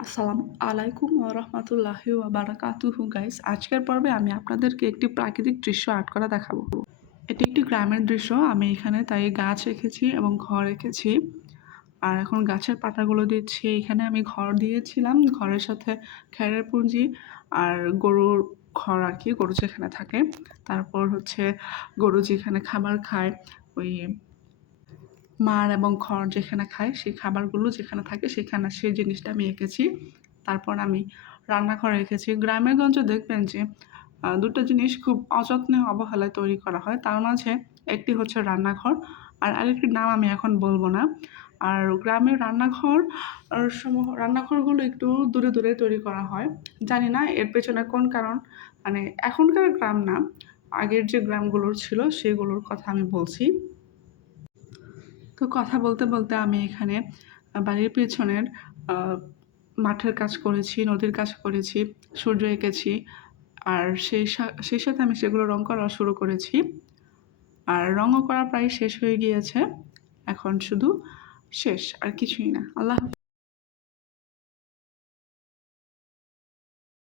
আসসালামু আলাইকুম ওরহমতুল্লাহি ওয়াবারাকাতুহু গাইস আজকের পর্বে আমি আপনাদেরকে একটি প্রাকৃতিক দৃশ্য আর্ট করা দেখাবো। এটি একটি গ্রামের দৃশ্য। আমি এখানে তাই গাছ রেখেছি এবং ঘর রেখেছি। আর এখন গাছের পাতাগুলো দিচ্ছি। এখানে আমি ঘর দিয়েছিলাম। ঘরের সাথে খেরের পুঁজি আর গরুর ঘর আর কি, গরু যেখানে থাকে। তারপর হচ্ছে গরু যেখানে খাবার খায়, ওই মার এবং খড় যেখানে খায়, সেই খাবারগুলো যেখানে থাকে, সেখানে সেই জিনিসটা আমি এঁকেছি। তারপর আমি রান্নাঘর রেখেছি গ্রামেগঞ্জে দেখবেন যে দুটো জিনিস খুব অযত্নে অবহেলায় তৈরি করা হয়। তার মাঝে একটি হচ্ছে রান্নাঘর আর আরেকটির নাম আমি এখন বলব না। আর গ্রামের রান্নাঘর সমূহ রান্নাঘরগুলো একটু দূরে দূরে তৈরি করা হয়। জানি না এর পেছনে কোন কারণ মানে এখনকার গ্রাম না, আগের যে গ্রামগুলোর ছিল, সেগুলোর কথা আমি বলছি। তো কথা বলতে বলতে আমি এখানে বাড়ির পেছনের মাঠের কাজ করেছি, নদীর কাজ করেছি, সূর্য এঁকেছি, আর সেই সেই সাথে আমি সেগুলো রং করা শুরু করেছি আর রঙও করা প্রায় শেষ হয়ে গিয়েছে, এখন শুধু শেষ, আর কিছুই না আল্লাহ।